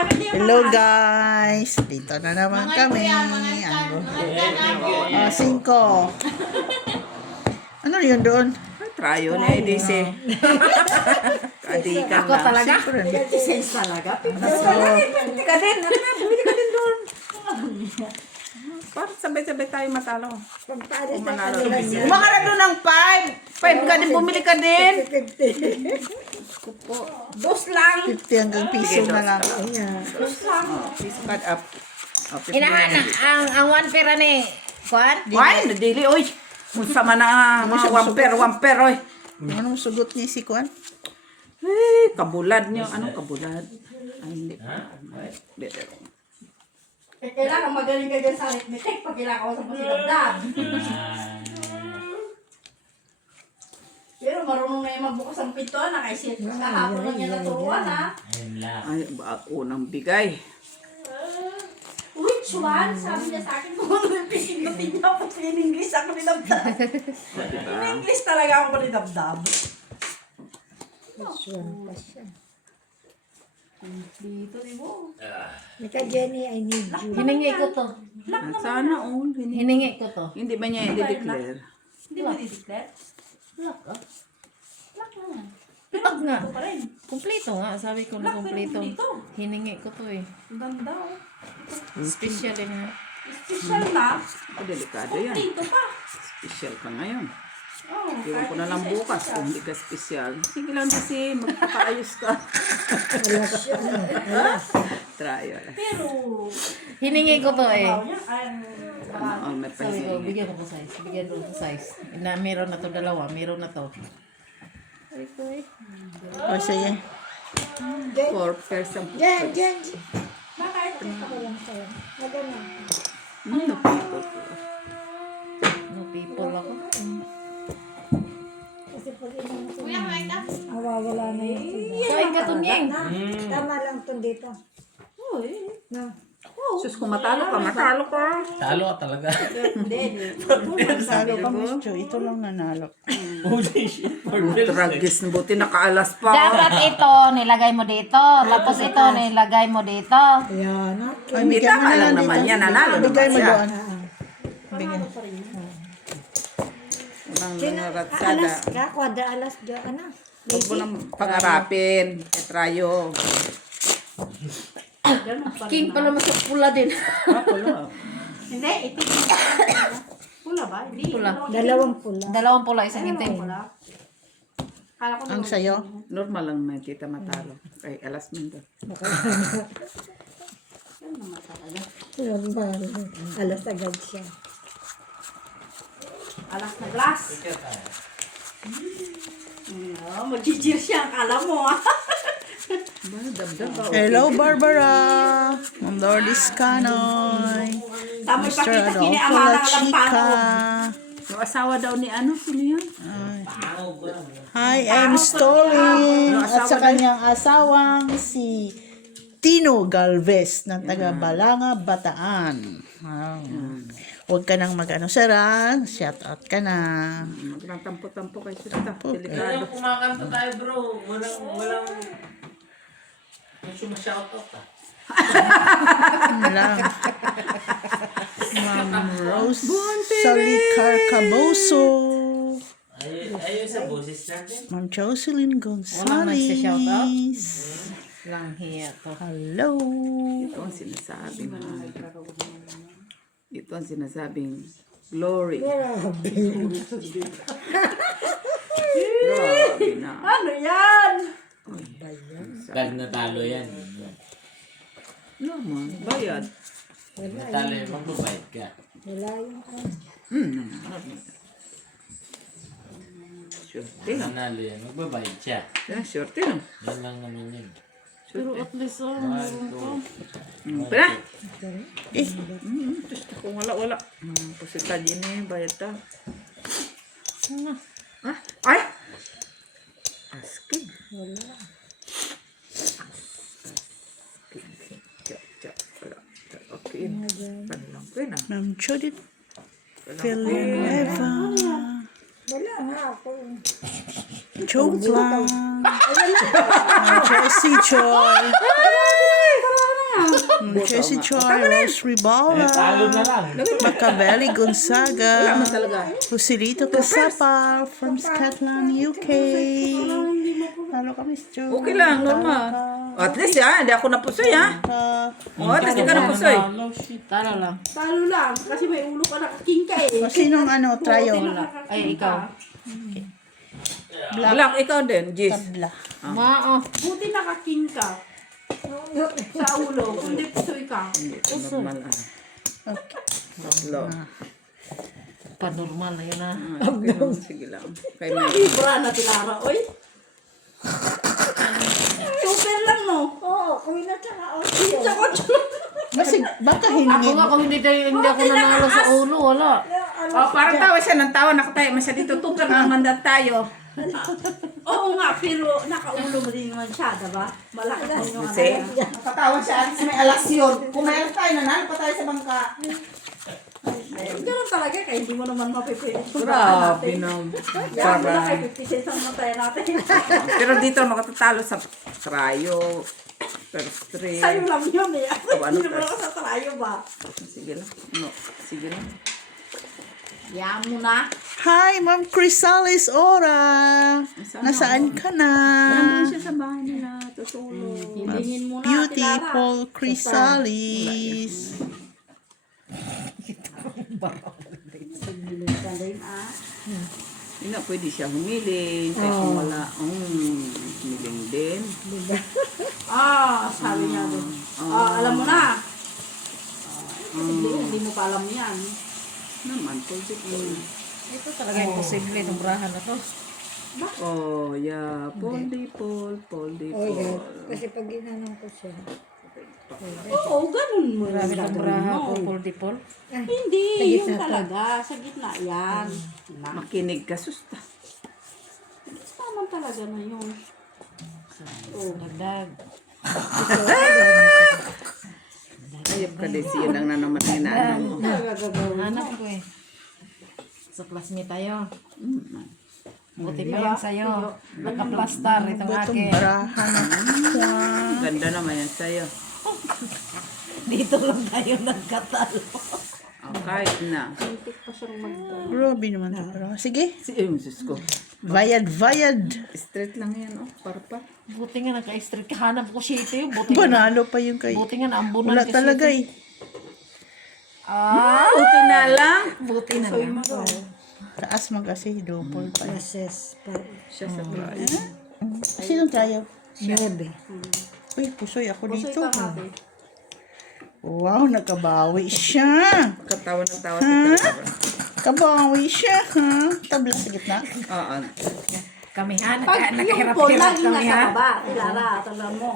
Hello guys, dito na naman kami. Singko. Ano yun doon? Trayo na EDC. Kadikan Ako talaga? Sense talaga? Bumili ka din. Ano na, bumili ka din doon. Para sabay-sabay tayo matalo. Umakala doon ng 5. 5 ka din, bumili ka din. Dos lang. 50 hanggang piso na lang. Please cut up. Inahan ang 1 pera ni Kuan? Why? Nadili, oy. Unsa man na mga wamper, oy. Anong sugot niya si Kuan? Eh, kabulad niyo. Anong kabulad? Ay, hindi. Kailangan magaling ka dyan sa arithmetic pag kailangan ko sa pasilabdab. Pero marunong na yung magbukas ang pinto na kasi kahapon lang niya naturuan ha. Ay, unang bigay. Which one? Sabi niya sa akin kung ano yung pisindutin niya pag in English ako nilabdab. In English talaga ako nilabdab. Dito di mo. Mika Jenny, I need you. Hiningi ko to. Sana all. Hiningi ko to. Hindi ba niya i-declare? Hindi mo i-declare? Lock ah. Lock naman. Lock nga. Ito pa rin. Kumpleto nga. Sabi ko na Lock, pero kumpleto. kumpleto. Hiningi ko to eh. Ang ganda oh. Special eh nga. Special na. Ako, delikado yan. Dito pa. Special ka ngayon. Oh, Iwan ko na lang bukas kung hindi ka special. Sige lang kasi magpapaayos ka. Try. Pero, Hiningi ko to eh. bawa niya, Oh, may Sabi ko, pahingi. bigyan ko po size. Bigyan ko po size. Na, meron na to dalawa. Meron na to. Sabi ko eh. O sige. 4 pairs ang Jen, Jen. bakit? Ako lang sa'yo. Maganda. No people. No people ako. Kasi pag inang ito, Kuya, may ka? mawawala na yung sila. Kain ka tunyeng. Tama lang ito dito. Uy. No. Sus, kung matalo ka, matalo ka. Talo ka talaga. Salo ka, Miss Jo. Ito lang nanalo. Holy shit. Tragis na buti, nakaalas pa. Dapat ito, nilagay mo dito. Tapos ito, nilagay mo dito. Ayan, Ay, okay. Hindi bigyan mo tama na lang lang naman dito. yan, nanalo Bigay naman mo siya. doon. Bigyan. Walang Sino? ratsada. Alas ka, kwadra alas dyan. Ano? Huwag mo nang pangarapin. Etrayo. King pala mas pula din. Hindi, itim. Pula ba? Hindi. Pula. Dalawang pula. Dalawang pula, isang itim. Pula. Kala ko Ang sayo. Normal lang may tita matalo. Kay alas mo doon. Normal. Alas agad siya. alas na glass. Mag-jijir siya. Akala mo ah. Hello, Barbara. Ma'am Lourdes Canoy. Tama Mr. ipakita Adolfo kini-ama La ng Chica. lampano. Yung asawa daw ni ano, sino yun? Hi, I'm Stolin. At sa kanyang asawang si Tino Galvez ng taga Balanga, Bataan. Wow. Huwag ka nang mag-ano, Saran. Shout out ka na. Maglang tampo-tampo kay Sista. Delikado. Kumakanta tayo bro. Walang sumashout-out ah. Ano lang. Ma'am Rose Salicar Caboso. Ayun sa boses natin. Ma'am Jocelyn Walang nagsha-shoutout? Gonzales. Lang hiya to. Hello. Ito ang sinasabing ito ang sinasabing glory. Grabe. Grabe na. Ano yan? Pag natalo yan. Naman, bayad. Natalo yan, magbabayad ka. Wala yung Sure. Tingnan. Nanalo yan, magbabayad siya. Sure, tingnan. Yan lang naman yun. Pero at least, oh. 1, 2. Pera. Gusto ko wala. Pusita din eh, bayad ta. Ah, ay! Asking. wala. Okay. Panilang pena. Ma'am Judith Villanueva. Wala nga ako. Joke lang. Jessie Joy. Jesse nga. Charles, Ribala, Talo na lang. Macabelli Wala Gonzaga, man talaga. Joselito Casapa from Scotland, UK. Talo ka, Mr. Okay lang, normal. At least hindi ako napusoy ha. At least hindi ka napusoy. Talo lang. Talo lang, kasi may ulo ka nakaking ka eh. Sinong tryo? Ay, ikaw. Black, ikaw din, Jis. Tabla. Mao. Buti nakaking ka. Sa ulo, kundi pusoy ka. Normal ah. Okay. Tatlo. Panormal na yun ah. Okay lang, sige lang. Kay may Ibra na tilara, oy. Super lang, no? Oo, kuwi na tsaka Sa kotse. Baka Ako hindi. nga kung hindi ako nanalo sa ulo, wala. Oh, parang tawa siya ng tawa, nakatayo man siya dito. Tugar na mandat tayo. Oo nga, pero nakaulo mo din naman siya, diba? Malaki din yung ano. See? niya. Nakatawa siya, kasi may alasyon. Kung mayroon tayo, nanalo pa tayo sa bangka. Ganun talaga, kaya hindi mo naman mapipilit. Grabe na. Yan, wala Para. kayo 50 cents ang mataya natin. Pero dito makatatalo sa cryo. First three. Sa'yo lang yun eh. O, ano Hindi naman first? ako sa trayo ba? Sige lang. No, sige lang. Yan mo na. Hi, Ma'am Crisalis Ora. Nasaan ka na? Nandun siya sa bahay nila. Tutulog. Hilingin mo na, Beautiful Crisalis. Hindi na pwede siya humiling. Kahit kung wala. Humiling din. Sabi niya doon. Alam mo na. Hindi mo pa alam yan. Naman, pwede po. Ito talaga imposible itong brahan na to. Oh, yeah. Poldipol, Oh, poldipol. yan. Kasi pag ginanong ko siya. Oo, ganun mo. Grabe yung itong gagawin braha mo. ko, pultipol. Hindi, Sa yun gitna to. talaga. Sa gitna yan. Makinig ka, susta. Tama talaga na yun. Dagdag. Ayop ka din siya lang na naman ang inaano mo. Talaga gagawin. Hanap ko eh. Sa classmate tayo. Buti pa yan sa'yo. Naka-plaster itong Itong akin. brahan na. Ganda naman yan sa'yo. Dito lang tayo nagkatalo. Oh, kahit na. Tintik pa siyang magdala. Grabe naman ito. Sige. Si Sus ko. Vayad. Straight lang yan, oh. Parpar. Buti nga naka-street. Hanap ko siya ito yung buti nga. Banalo pa yung kay. Buti nga naambunan Wala ko talaga siya. eh. Buti na lang. Buti na lang. Taas man kasi. Double pa. Process pa. Siya sa bahay. Sinong tayo? 9. Uy, pusoy ako Pusoy dito. ka natin. Wow, nakabawi siya. Katawa ng tawa si Tabla. Kabawi siya, ha? Tabla sa gitna. Oo. Kami ha, Pag yung nakahirap-hirap phone, lagi kami nasa ha. baba. Lara, tandaan mo.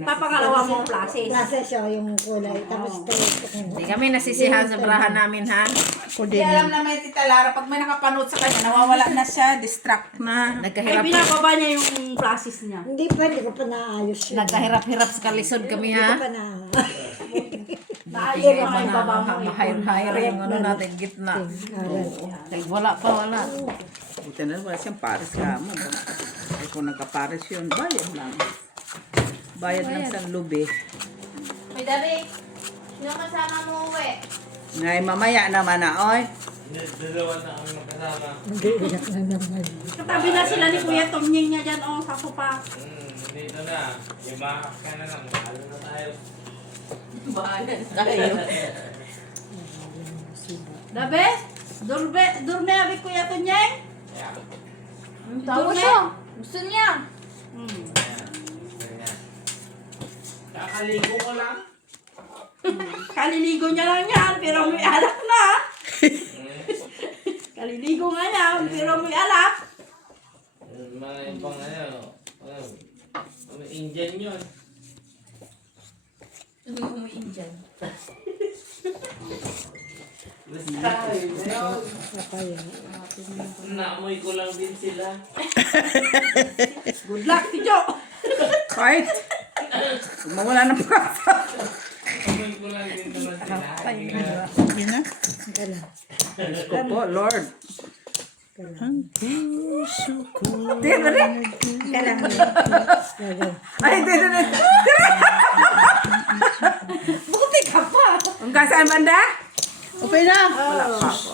Papangalawa mo ang classes. Nasa siya yung kulay. Tapos straight. Hindi kami nasisihan sa brahan namin ha. Ako Hindi din. alam naman yung Tita Lara, pag may nakapanood sa kanya, nawawala na siya, distract na. Ay, Nagkahirap binababa niya yung classes niya. Hindi pa, hindi ko pa naayos yun. Nagkahirap-hirap sa kalisod kami Hindi ha. ko pa na. Naayos Kaya yung mga ibaba mo. mahayr-hayr yung ano natin, gitna. Ay, wala pa, wala. Buti na wala siyang pares ka mo. Ay kung nagka-pares yun, bayad lang. Bayad lang sa lubi. May dabi, sino kasama mo uwi? Ngay mamaya naman na, oy. Dalawa na kami magkasama. Mag-iiyak na naman. Katabi na sila ni Kuya Tomnying niya dyan, sa sopa. Dito na. Yumakak ka na lang. Halo na tayo. Dabe? Durme abi Kuya Tomnying? Tawa siya. Gusto niya. Kakaligo ko lang. Kaliligo niya lang yan, pero may alak na. Kaliligo nga yan, pero may alak. Mga ibang Indian yun. Sabi ko mo Indian. Basta naamoy ko lang din sila. Good luck, Tijo. Kahit. Mawala ng pagkasa. Naamoy ko lang din naman sila. Yun na. Diyos ko po, Lord. Ang puso ko. Ay, hindi. Buti ka pa. Hanggang saan banda? Okay na. Wala pa ako.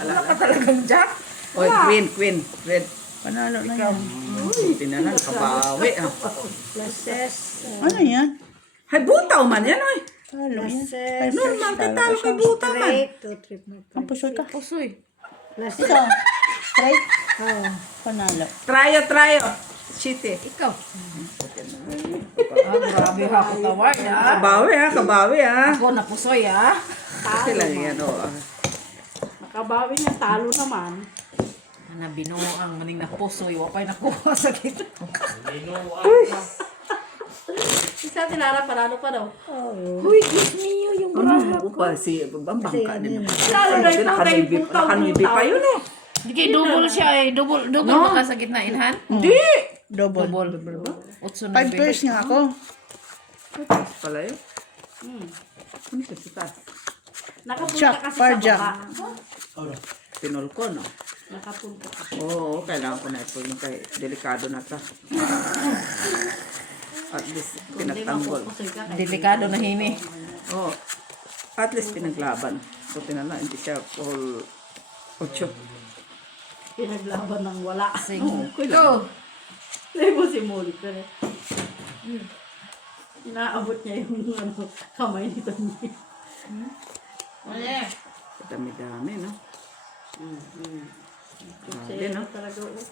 Wala ka talagang jack. Oy, queen. Red. Panalo na yan. Tinanan, kabawi. Ah. Ano yan? Hay, butaw man yan, oy. Talo yan. Normal, katalo kay butaw man. Straight, 2 trip mo. Ang pusoy ka. Pusoy. Ikaw. Straight. Oo. Panalo. Tryo. Chite. Ikaw. Grabe ha, katawar ya. Kabawi ah. Ako na pusoy ha. Kasi lang yan, oh. Nakabawi niya, talo naman. Na binuang maning na pusoy, wapay nakuha sa kita. Isa tinara, panalo pa daw. Uy, Diyos mio, yung Ano pa si bangka din. Lalo na ito, kay putaw. Nakanuibi pa yun, oh. Hindi kayo double siya eh. Double baka sa gitna inhan? Hindi. Double. Utso 5 na pairs nga ako. Pala yun. Ano siya si Tas? Nakapunta Jack, kasi par sa Jack. baba. Pinol ko, no? Nakapunta kasi. Oo, kailangan ko na ito yung kay delikado na ta. At least pinagtanggol. Delikado na hini. Oo. At least pinaglaban. Buti na lang, hindi siya all 8. Pinaglaban ng wala. Sige. Go! Sabi mo si Molly, pero inaabot niya yung kamay nito niya. Dami-dami, no? Grabe, no? Talaga, oh.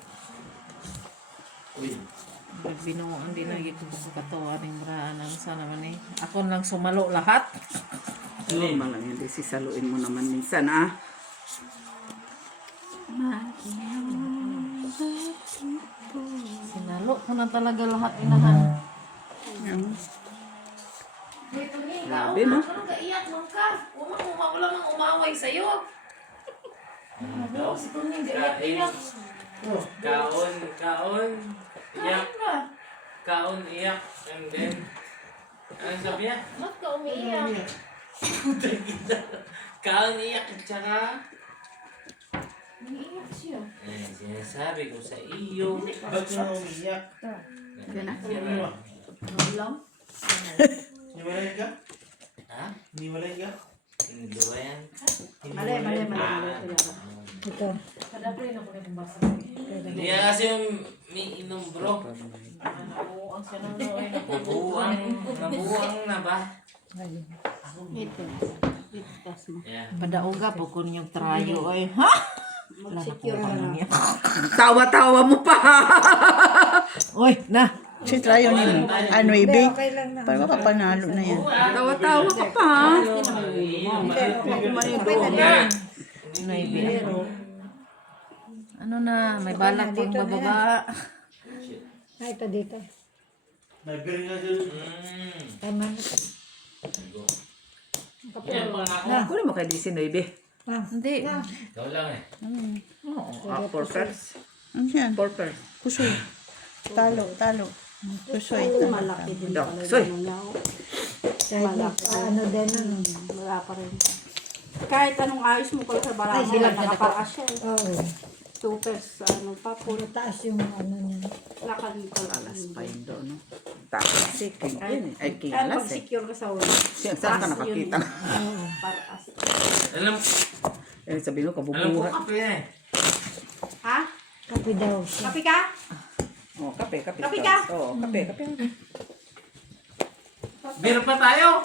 Binuang din na yung katawa ng maraanan. Sana man eh. Ako lang sumalo lahat. Normal lang, hindi sisaluin mo naman minsan, ah. Sinalo ko na talaga lahat inahan. Grabe, no? Ano ka iyak man ka? Wala mang umaway sa'yo. Si Tuning, iyak. Kaon. Iyak. Kaon, iyak. And then, ano sabi niya? Ba't ka umiiyak? Kaon, iyak. At saka, Umiiyak siya. sinasabi ko sa iyo. Ba't ka umiiyak? Niwalay ka? Ha? Niwalay ka? Hindi ba yan? Mali. Ito. Hindi yan kasi yung may inom bro. Nabuang na ba? Yeah. Padauga po ko yung trayo ay. Ha? Mag-secure ka na. Tawa-tawa mo pa. Oy, na. Si Trayo ni mo. Anuibi. Okay lang na. Para makapanalo na yan. Tawa-tawa ka pa. Ano na, may balak pang bababa. Ah, ito dito. Nag-green na dyan. Tama na. Yan pang ako. Kunin mo kay DC Noibe. Hindi. Ikaw lang eh. Four pairs. Ano yan? Four pairs. Pusoy. Talo. Pusoy. Malaki din Dok, pala soy. yung niya. Kahit ano din ano. Wala pa rin. Kahit anong ayos mo pala sa barang mo, nakapakas siya. Oo. Supers, ano pa, puro Taas yung ano niya. lakad dito. Alas pa yun doon, no? Taas si King yun eh. Ay, King Kaya alas eh. pag-secure ka sa ulo. Saan ka nakakita? Para as. Alam Sabihin mo, ko kabubuhat. kape eh. Ha? Kapi daw siya. Kapi ka? Oh, kape. Kape ka? Oo, kape. Beer pa tayo.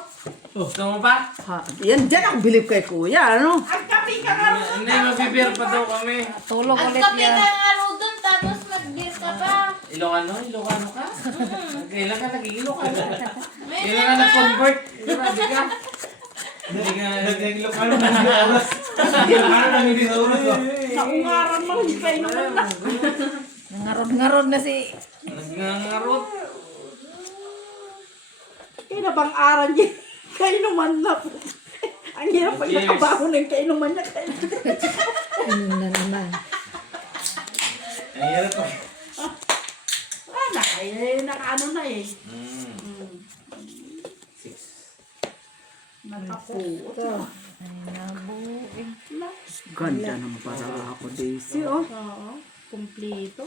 Gusto mo pa? Ha, yan dyan ako bilib kay kuya, ano? Ang kapi ka nga! Hindi, mag-beer pa daw kami. Tulog At ulit kape yan. ka nga ro dun, tapos mag-beer ka pa. Ilocano ka? Kailan ka nag-Ilocano? Kailan ka nag-convert? Grabe ka. Hindi ka Nag-Ilocano na hindi oras. Ilocano na hindi oras. Naungaran mo, hindi kayo naman na. Nangarod na si... Nagngangarot. Kinabang-aran niya. Kayo naman na. Ang hirap pag nakabaho ng kayo naman niya. Ano na naman. Ayun pa. Nakaano na eh. Ito. Ganda ng para ako, Daisy, oh. Oo. Kumplito.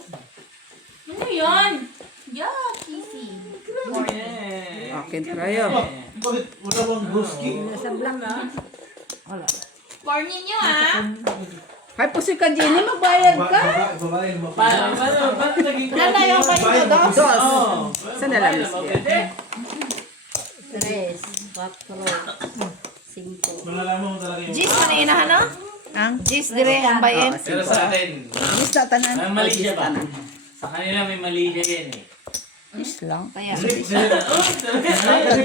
Ano yun? Yeah, kissy. Akin tayo. Bakit wala bang bruski? Nasa black na. Corn ninyo, ah. Hay po si Jenny, magbayad ka. Babae, lumapit. Paano naging Ganda yung kanina, dos. Dos. Oo. Saan na lang, Miss Bea? 3, 4, 5. Malalaman mo talaga yung... Jis, maninahan no? Ang Jis, dire ang bayan. Pero sa atin, is na tanan. ang mali siya ba? Sa kanila may mali siya yan eh. Is lang. Kaya, Kasi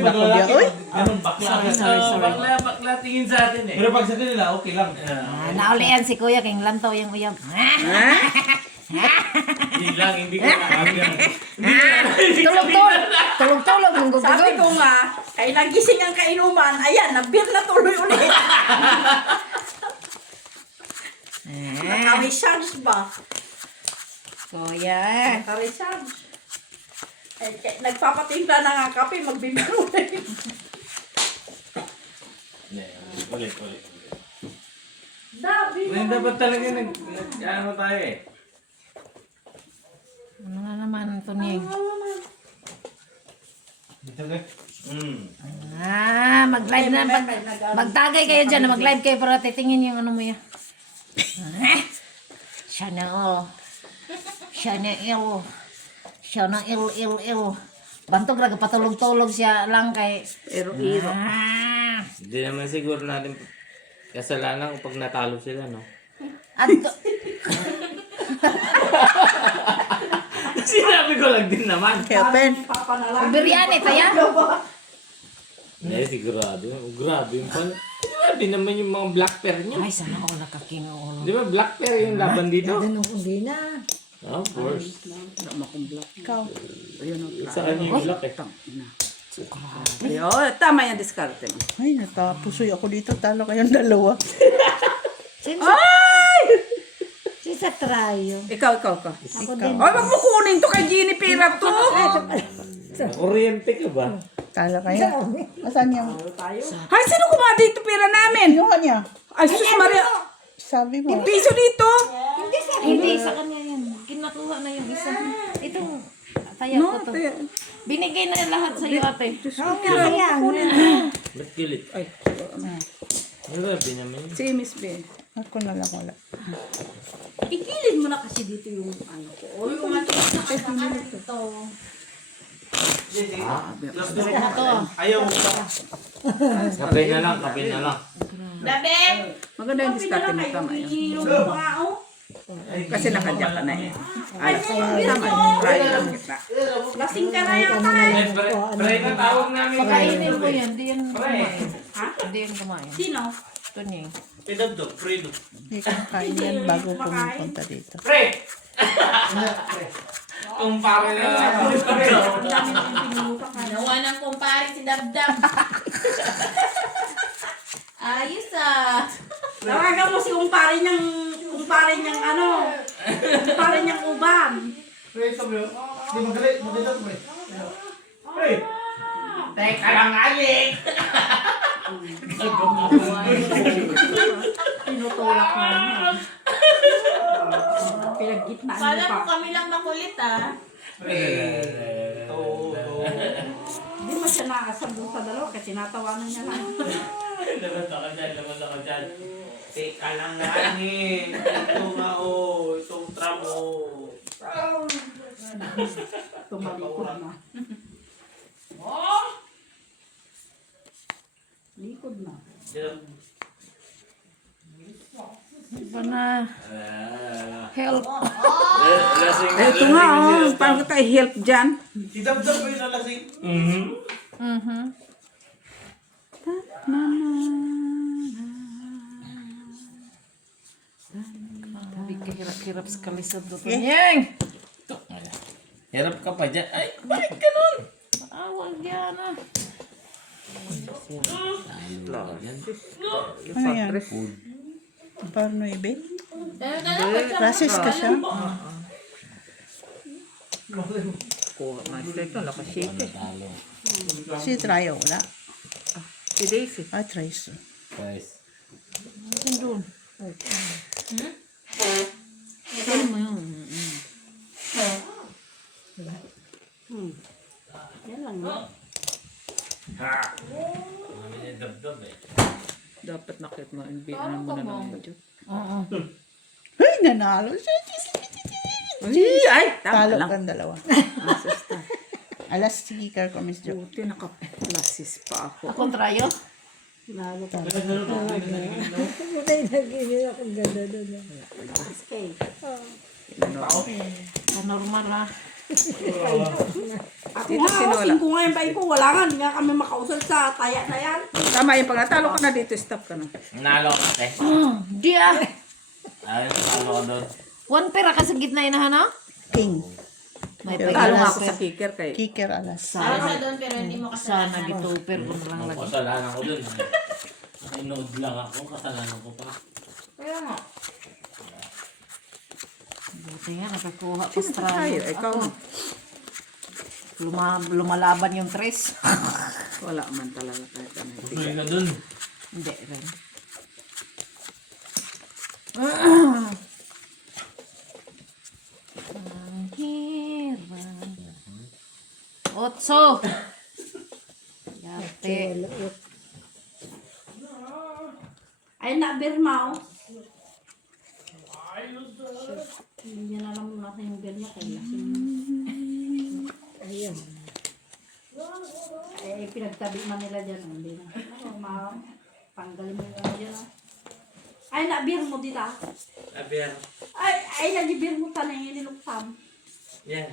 pag lalaki, ganun, bakla. Bakla tingin sa atin eh. Pero pag sa kanila, okay lang. naulian si kuya, kayong lantaw yung uyab. Hindi lang, hindi ko na. Tulog-tulog. Tulog-tulog. Ang Sabi gugugod. ko nga, ay nagising ang kainuman, ayan, nabir na tuloy ulit. Naka-recharge ba? Kuya. Naka-recharge. Nagpapatimpla na nga kape, magbibir ulit. Ulit. Dabi Dapat talaga ano tayo eh. Ano nga naman, Tunyeng? Dito ka. Mag-live na. Magtagay kayo dyan. Mag-live kayo para titingin yung ano mo yan. Siya na all. Siya na il. Siya na il. Bantog lang, patulog-tulog siya lang kay... Iro-iro. Hindi naman siguro natin kasalanan kung pag natalo sila, no? Adto. Sinabi ko lang din naman. Kelpen. Biryani, taya. Hindi, sigurado. Grabe yung pala. Grabe naman yung mga black pair niya. Ay, sana ako nakakinga ulo. Di ba black pair yung laban dito? Ganun hindi na. Of course. Ikaw. Sa kanya yung black eh. Ayun, tama yung diskarte mo. Ay, natapusoy ako dito. Talo kayong dalawa. Si sa trayo. Ikaw. Ako din. Ay, wag mo kunin to kay Jenny Pira to. Kuryente ka ba? Talo kayo. Asan yung... Hay, sino kumuha dito pera namin? Yung kanya. Ay, sus Maria. Sabi mo. Piso dito. Hindi, sa kanya yan. Kinukuha na yung isa. Itong taya ko to. Binigay na lahat sa iyo, ate. Ba't kilit? Ay. Grabe naman yun. Si Miss B. Ako na lang wala. Ikilid mo na kasi dito yung ano ko. O yung matigas na kasama ito. Ayaw mo pa. Kape na lang. Dabe! Maganda yung diskarte mo, tama yun. Ininom mo pa nga, oh. Kasi nakadyak ka na eh. Ay, tama yun. Try lang kita. Lasing ka na yata. Pre, na tawag namin. Pakainin mo yan. Hindi yan Pre. kumain. Hindi yan kumain. Sino? Tunyeng. Pinagdog, pre. Hindi ko nakain yan bago pumunta dito. Pre! Kumpara na lang. Nawa ng kumpare si Dabdab. Ayos ah. Tawagan mo si kumpare niyang ano, kumpare niyang uban. Pre, sabi mo. Di magalit, maganda pre. Pre! Teka lang, Alex! Tinutulak mo niya. Pinaggitnaan mo Kala pa. mo kami lang makulit ah. Hindi mo siya nakasabong sa dalawa kasi natawanan niya lang. Labas ako dyan. Teka lang, Alex! Ito nga oh, itong tramo. Tumalikod na. Likod na. Iba na. Help. Ito nga, oh. Paano kita i-help dyan? Idabdab ko yung nalasing. Grabe, kahirap-hirap sa kalisod do. Tunyeng! Hirap ka pa dyan. Ay, bakit ganun? Awag yan ah. Ano yan? Parno ibe? Rasis ka siya? Kuha, master ito, nakashake eh. Si Trayo wala. Si Daisy. Ah, Trace. Guys. Saan doon? Saan mo yun? Yan lang Dabdab eh. Dapat nakit mo. Ano mo na ng video. Oo. Ay, nanalo siya. Ay, Talo tama lang. kang dalawa. Asasta. Alas, sige ka ko, Miss Jo. Buti naka-classes pa ako. Akong trayo? Lalo ka. Patay nagigil ako ganda doon. Normal ah. Ako Dito, nga, sino wala? singko nga yung bayi ko. Wala nga, hindi nga kami makausal sa taya na yan. Tama yung pag natalo ka na dito, stop ka na. Nalo ka te. Di ah. Ay, nalo ka doon. 1 pera ka sa gitna inahan ha? King. May Pero Talo nga pera. ako sa kicker kay. Kicker alas. Talo ka doon pero hindi mo kasalanan. Sana gituper ko na lang Ang lagi. kasalanan ko doon. Nakinood lang ako. Kasalanan ko pa. Kaya nga. Buti nga nakakuha pa Sino sa tayo? trayo. Ikaw. Lumalaban yung tres. Wala man talaga kahit ano. Tuloy ka doon. Hindi rin. Ang hirap. Otso! Yate. Ay, na-birma, oh. Hindi niya na alam nasa yung birma kay lasing. Ayun. Eh, pinagtabi man nila dyan. Hindi na. Tanggalin mo yung ano dyan, oh. Ay, na-bir mo dito. Abiyan. Ay, nag-bir mo tanay niluksam. Yeah.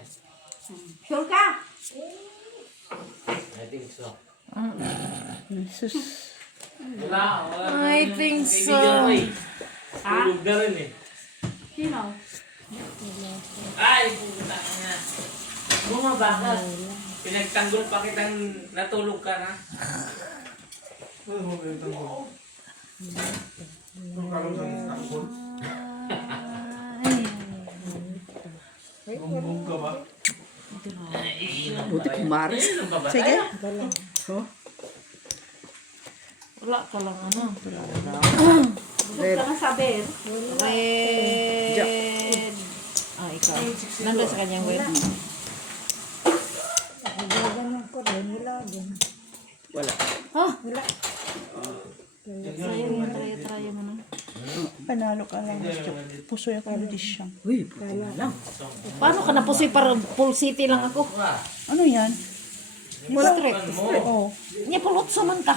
Sure ka? I think so. Jesus. Wala. I think so. Kaibigan ko eh. Ha? Tulog na rin eh. Sino? Ay, puta na. Bumaba ka. Pinagtanggol pa kitang natulog ka na. Ano mo yung tanggol? Ang kalong sa tanggol? Bumbong ka ba? Buti kumares. Sige. Wala ka lang ano. Bukod ka na sa bir. Red. Ah, ikaw. Nandun sa kanyang web. Ganyan ko rin. Wala din. Wala. Oh, Wala. try mo na. Panalo ka lang, Miss Jo. Pusoy ako ng disyang. Uy, buti na lang. Paano ka napusoy para full city lang ako? Ano yan? Straight. Oo. Niya pulot sa man ka.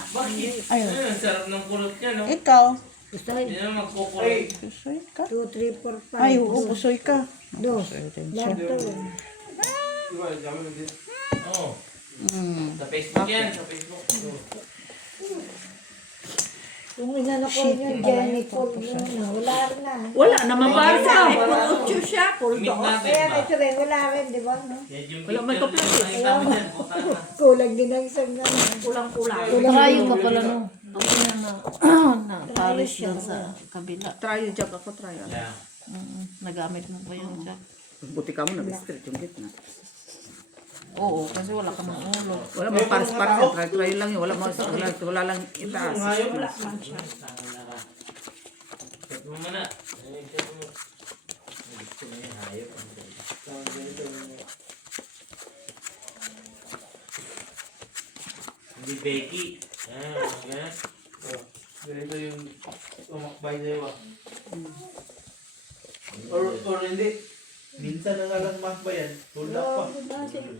Ayun. Ang sarap ng kulot niya, no? Ikaw. Gusto Hindi na magkukulot. Pusoy ka? 2, 3, 4, 5. Ay, oo, pusoy ka. Dos. Lahat to. Diba, dami na din. Oo. Mm. Sa Facebook yan. Sa Facebook. Kung inano ko yun, Jenny Paul yun. Wala rin na. Wala naman pares ka. Pulotyo siya, Meet puldo. natin Kaya ba? ito rin, wala rin, di ba? No? Yan yung Wala may picture kapatid. na nakita mo yan. Puta na. Kulang din ang isang gano'n. Kulang-kulang. Trayo ka pala no. Na Paris yan sa kabila. Try yung jack ako, try. Yeah. Nagamit mo pa yung jack. Buti ka mo nag-straight yung gitna. Oo, kasi wala ka ng ulo. Wala mo pares-pares yan. Try lang yun. Wala lang itaas. Check mo muna. Ay, check mo. Gusto na yung hayop. Hindi Becky. Ganyan. Ganito yung tumakbay sa'yo ah. Or hindi. Minsan na nga lang makbay yan. Hold up pa.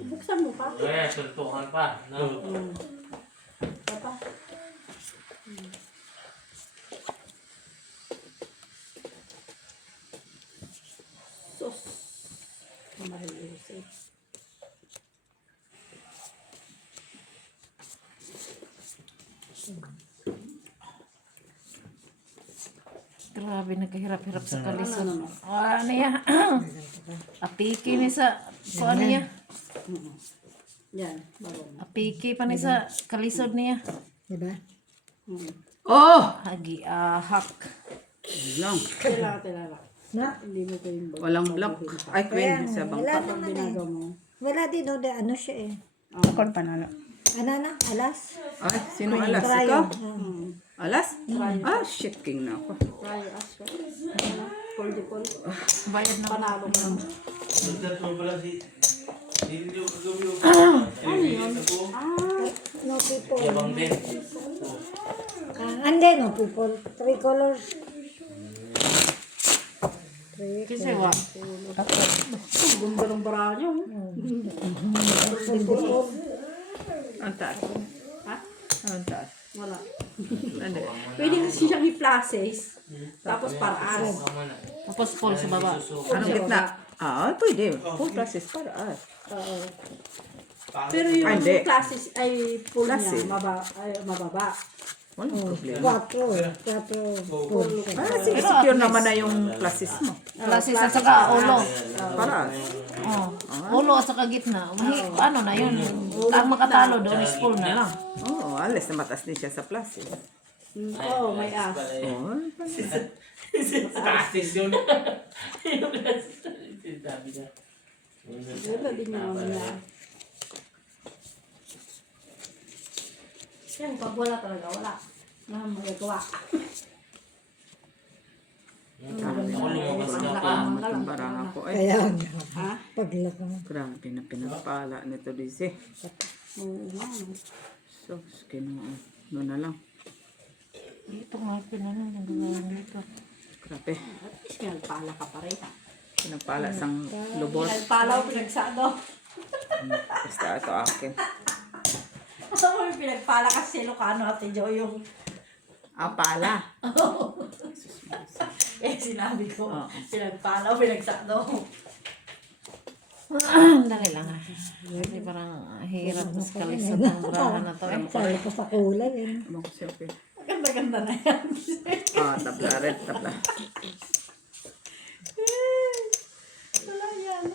Buksan mo pa. Kaya, suntukan pa. No? Papa. Sus. Mariusip. Grabe, nagkahirap-hirap sa kalisod. Ano yan? Apiki ni sa, ano niya? Yan, bago. Apiki pa ni sa kalisod niya. Di ba? Oh! Hagi, ahak. Lang. Tila. Na? Hindi mo ko yung bago. Walang block. Ay, Kaya Queen. Sa wala bangka. naman eh. Binago mo. Wala din, no? Ano siya eh. Ako ang panalo. Ano na? Alas? Ay, sino alas? Trayo. Ikaw? Alas? Ah, shit, king na ako. Try ask ko. Pol. Bayad na. Panalo mo. Sundat mo pala si... Hindi yung gagawin yung... No people. Yabang din. Hindi, no, people. 3 colors. Kasi wa. Ganda ng bara niyo. Ang taas. Ha? Ang taas. Wala. Hindi. Pwede kasi siyang i-places. Tapos paraas. Tapos full sa baba. Anong gitna? Pwede. Full process para Pero yung Ay, hindi. classes ay full Classes. niya. Mababa. Walang problema. 4 full. Sige, secure naman na yung classes mo. Klases at saka ulo. Para. Oh. Ulo at saka gitna. Ano na yun? Ang makatalo doon is full na lang. Oo, alas na matas din siya sa classes. Oo, may as. Oo. Plastic yun. Ganda din yung mga niya. Yan, pag wala talaga, wala. Magagawa. Lumabas na pa. Ang barang ako. Ay, Kaya nga. Ha? Paglaka. grabe na pinagpala nito Dice. Oo nga. So, ano na lang. Dito nga pinanong nagagawin dito. Grabe. At least pinagpala ka pa rin. Pinagpala sang lubos. Pinagpala o pinagsado. Basta ito akin. Ano mo yung pinagpala kasi si Lucano at Jo yung Pala. sinabi ko. Oo. Pinagpala o pinagsado. Dali lang. Hindi parang hirap sa kalisod ng burahan na to eh. Sabi ko sa kulay. Ano ko siya, okay. Ganda-ganda na yan. Tabla red, tabla. Wala yan.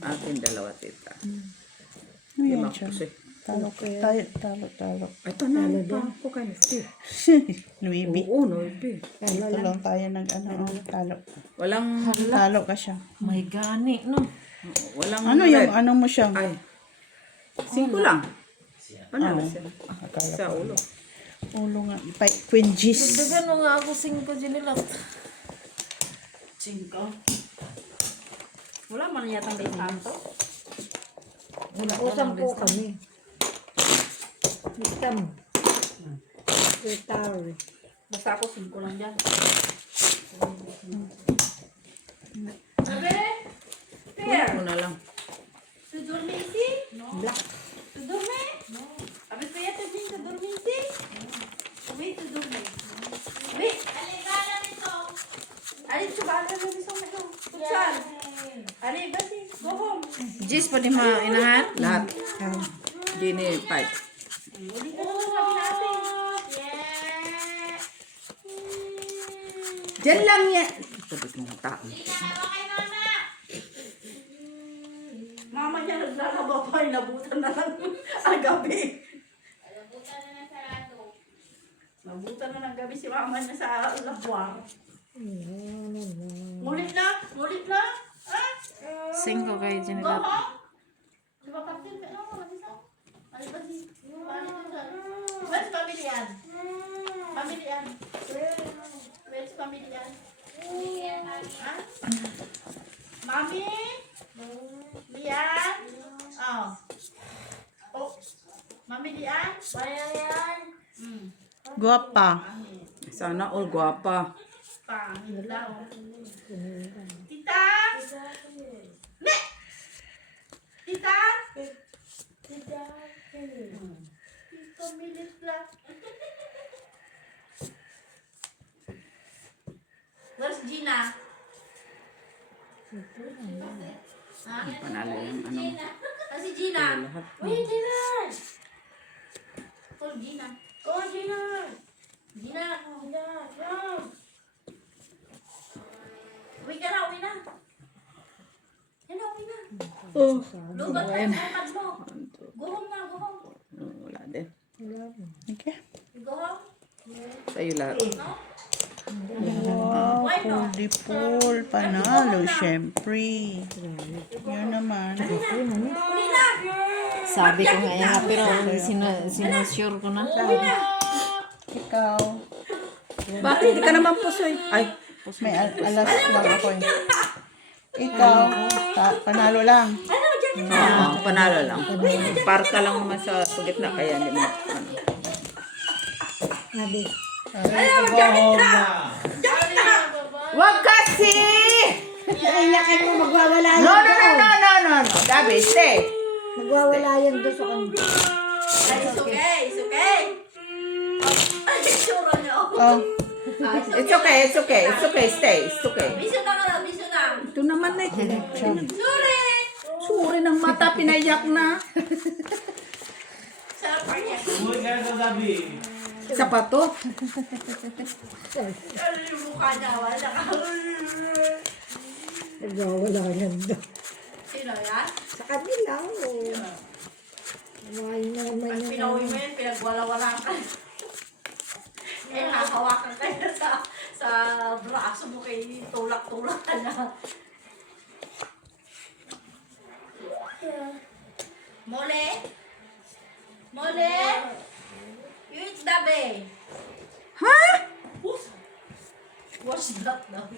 Akin dalawa tita. Ano yan Lima siya? ko siya. Talo. Ay, panalo pa ako kay Misty. Nuibi. Oo, no, ibi. Ito lang tayo talo. Walang, Talo ka siya. May gani no. walang Ano red. yung ano mo siya? Ay, 5 lang. Panalo siya. Akala Sa ulo. Ulo nga. Queen G's. Dagano nga ako 5 dinilat. 5. Wala man yatang may tanto. Nag-usang po kami. Mistam. Secretary. Basta ako 5 lang dyan. Ulo ko na lang. Tu dormi ici? Black. Tu dormais? Avec toi, tu viens de dormir ici? Oui, tu dormais. Oui. Allez, va à la maison. Allez, tu vas à la maison maintenant. Toute seule. Allez, vas-y, go home. Jis, pwede inahan? Lahat. Gini, 5. Uli ka naman sabi natin. Yeah. Diyan lang yan. Sabi ko ng tao. Ikaw kay mama. Mama niya naglalaba pa, inabutan na lang ang gabi. Bukan na ng sarado. Nabutan na ng gabi si mama niya sa labuar. Ngulit na, ngulit na. Ah? 5 kayo Go dinilat. home. Di ba kaptin? Ano mo? Ano ba si? Where's pamilyan? Pamilyan. Where's pamilyan? Ha? Mami? Lian? Oh. Oh. Mami Lian? Wala Lian? Guwapa. Sana all guwapa. Pangit lang. Tita? Ne! Tita? Tita? Tita milit lang. Where's Gina? Ha? Panalo yung ano. Ah, si Gina. Lahat. Uy, Gina! Call Gina. Oh, Gina! Gina! Gina! Gina! Uwi ka na, uwi na. Yan na, uwi na. Oh. Lubat na yung iPad mo. Go home na, go home. Wala din. Okay. Go home. Sa'yo lahat. Wow, fully full. Panalo, syempre. Yun naman. Uli na! Sabi ko nga yan, pero sinusure ko na. Ikaw. Bakit hindi ka naman pusoy? Ay, May alas lang ako eh. Ikaw. Panalo lang. panalo lang. Parka lang naman sa gitna kaya hindi mo. Ano. Sabi. Wag kasi! Iyakin mo, magwawala No, yan no, no, doon. no, no, no, no. Gabi, stay. Magwawala yan doon sa kanila. Ay, it's okay, it's okay. Ay, sure niyo. Oh, It's okay, it's okay, it's okay, stay, it's okay. Biso na ka na, biso na. Ito naman na eh. Sorry. Suri ng mata, pinayak na. Sarap pa niya. Umuwi ka na sa gabi. Sapato. Ano yung mukha niya? Wala ka. Magwawala yan doon. Sino yan? Sa kanila, oh. Why naman Pag yan. pinauwi mo yan, pinagwala-wala ka. Eh, hahawakan ka na sa braso mo kay tulak-tulak ka na. Mole? Mole? You eat dabe. Ha? What's that now?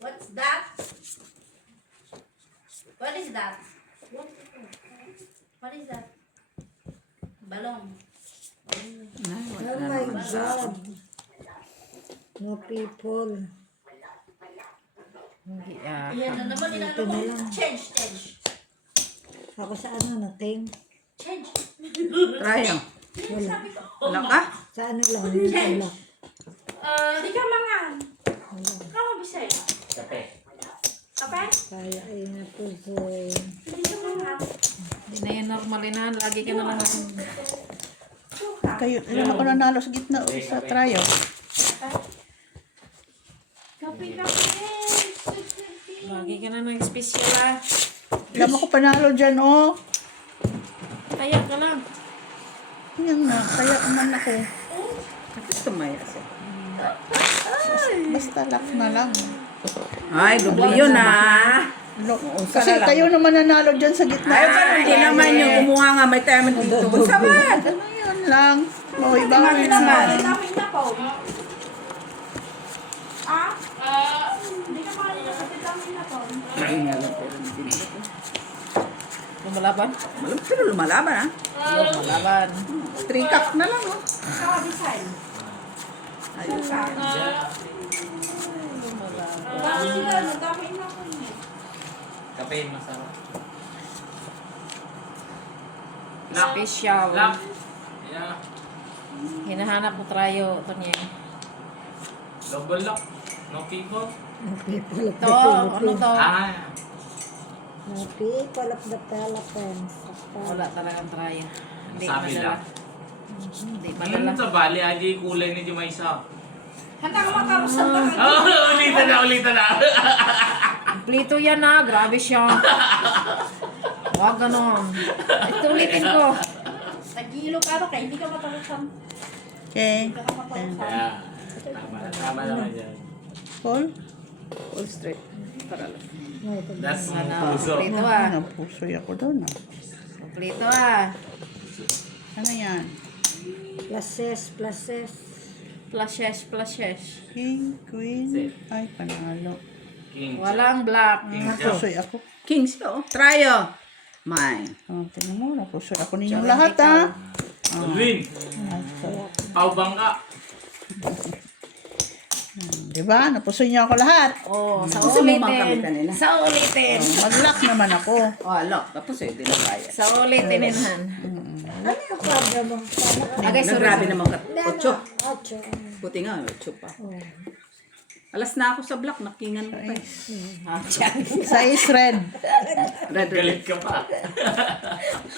What's that? What is that? What is that? Balong. Oh my God. No people. Yan na naman, inano mo. Change. Ako sa ano nating? Change. Tayo. Yan sabi ko. Wala ka? Sa ano lang, yung wala. Di ka mangan. Kamu bisa ya? Kape. Kape? Kaya ay natuso. Hindi ka mangan. Hindi na yan normalinahan. Lagi ka na lang ako. kayo, ilan ako nanalo sa gitna sa tryo. Kape. Lagi ka na ng special ah. Ilan ako panalo dyan, oh. Kaya ka lang. Yan na, kaya naman ako. Sumaya siya. Basta lock na lang. Ay, dubli yun ah. Lock. Kasi kayo naman nanalo dyan sa gitna. Ay, pero hindi naman yung kumuha nga may tayo dito. Sabat. Ano yun lang. Oh, ibang Bakit naman? Dami na po. Ah? Hindi ka makali na kasi dami na po. Ay, nga lang, pero hindi na ito. Lumalaban? Pero lumalaban ah. Lumalaban. 3 cup na lang oh. Sabi sa'yo. Ayun. Dami sila, dami na po niya. Kape, masarap. Special. Lock. Yeah. Hinahanap mo tryo. Ito niya. Double lock. No people. No people of the Ito, ano Philippines. to? Ah. No people of the Philippines. Wala talagang tryo. Hindi Sabi madala. lang. Hindi Ngayon madala. sa bali, agi kulay ni Jumaisa. Handa ka makarusan na. Ulitan na. Plito yan ah. Grabe siya. Huwag ganon. Ito ulitin ko. Tag-ilo ka kaya hindi ka matarusan. Okay. Hindi ka matarusan. Yeah. Tama naman yan. Paul? All straight. Para lang. That's Ano, puso. plito ah. Napusoy ako doon, ah. Plito ah. Ano yan? Pluses. Plashes. King, queen. Ay, panalo. King. Walang black. King Joe. Napusoy ako. Kings oh. Tryo. Mine. Oh, tingnan mo, napusoy ako ninyong lahat, ah. Edwin. Pau bangka. Diba? Napusoy niyo ako lahat. Oh, sa Gusto mo mang kami ulitin. kanina? Sa ulitin. Mag-lock naman ako. Oh, look. Tapos eh, di na kaya. Sa ulitin inhan. Ano yung problem mo? Okay, sorry. Grabe naman ka. 8. Ocho. Buti nga, 8 pa. Alas na ako sa block. Nakingan ko pa eh. Ah, tiyan. Size red. Red. Galit ka pa.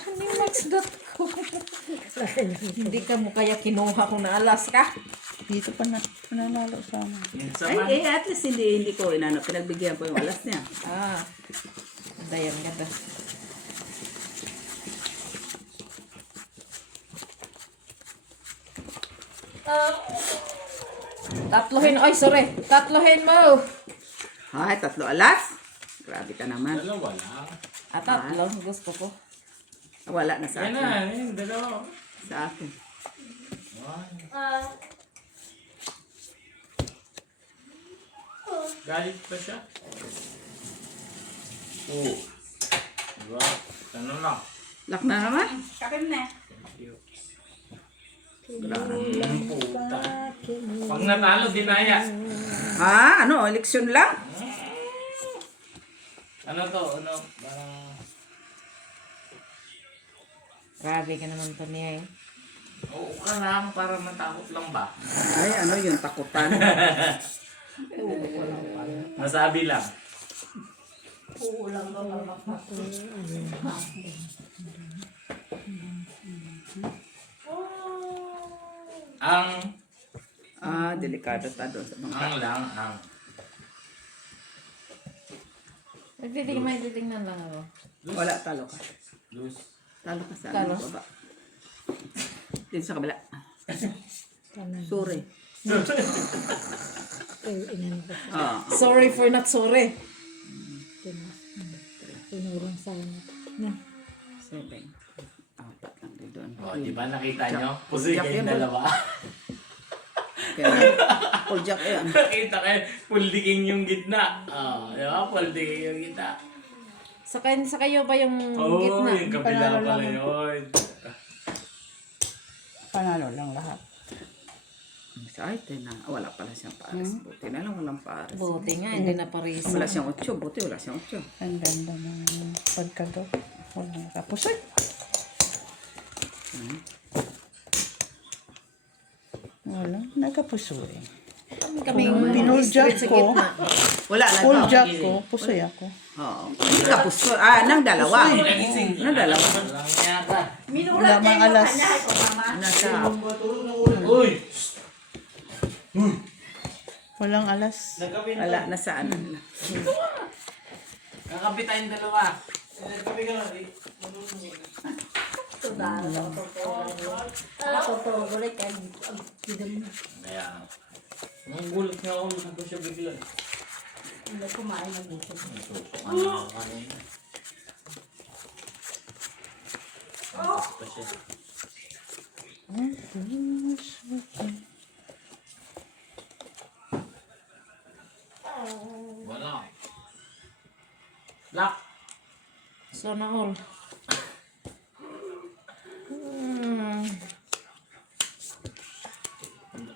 Animax.com. Hindi ka mo kaya kinuha kung naalas ka. Dito pa na nanalo sa amin. Yan sa Ay, man. at least hindi ko inano. Pinagbigyan ko yung alas niya. Ah. Dayan ganda. Tatlohin. Ay, sorry. Tatlohin mo. Ay, 3 alas. Grabe ka naman. Dalawa lang. At tatlo. Gusto ko. Wala na sa Yan akin. na, yung dalawa. Sa akin. Galit pa siya. Oo. Diba? Ano lang. Lock na naman. Kapim na. Pag natalo, dinaya. Ha? Ano? Eleksyon lang? Ano to? Ano? Parang... Grabe ka naman to niya eh. Oo ka lang, para matakot lang ba? Ay, ano yung takutan? Masabi lang. Ang... Delikado ta doon sa mga Ang lang, ang... May titingnan lang ako. Wala, talo ka. Luz. Talo ka sa Talo? baba. Dito sa kabila. Sorry. Sorry for not sorry. Seven. Apat lang din doon. O, di ba nakita nyo? Pusoy kayong dalawa. Kaya, full jack yan. Nakita kayo, puldiking yung gitna. Di ba? Puldiking yung gitna. Sa kayo ba yung Oo, gitna? yung kabila pala yun. Panalo lang lahat. Ay, wala pala siyang pares. Buti na lang walang pares. Buti nga, hindi na parisa. Wala siyang 8. Buti wala siyang 8. Ang ganda ng pagkato. Walang kapusoy. Wala, nagkapusoy. Kaming Pinuljak sa ko. gitna. Wala na Full to. jack ko, pusoy ako. Oo. Hindi ka puso. Nang dalawa. Nang dalawa. Walang yata. Minulat Wala niya mang yung alas. kanya. Ito, mama. Nasa. Uy! Walang alas. Wala, nasa ano na. Kakapi tayong dalawa. Natutuloy ka. Kaya, ang gulat nga ako, nandun siya bigla. Hindi kumain ng dito. Tutukan na ako kanina. Pa siya. Wala. Lock. Sana all.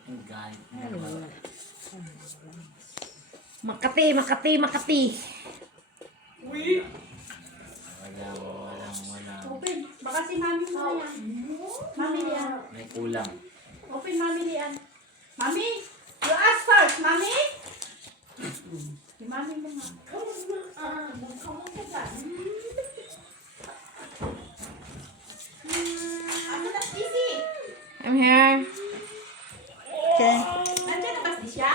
Ang galit. Makati, Makati, Makati. Wala. Open. Baka si mami mo na yan. Mami niyan. May kulang. Open, mami niyan. Mami! You ask first, mami! Si mami mo nga. Ano na sisi? I'm here. Okay. Nandiyan na ba si siya?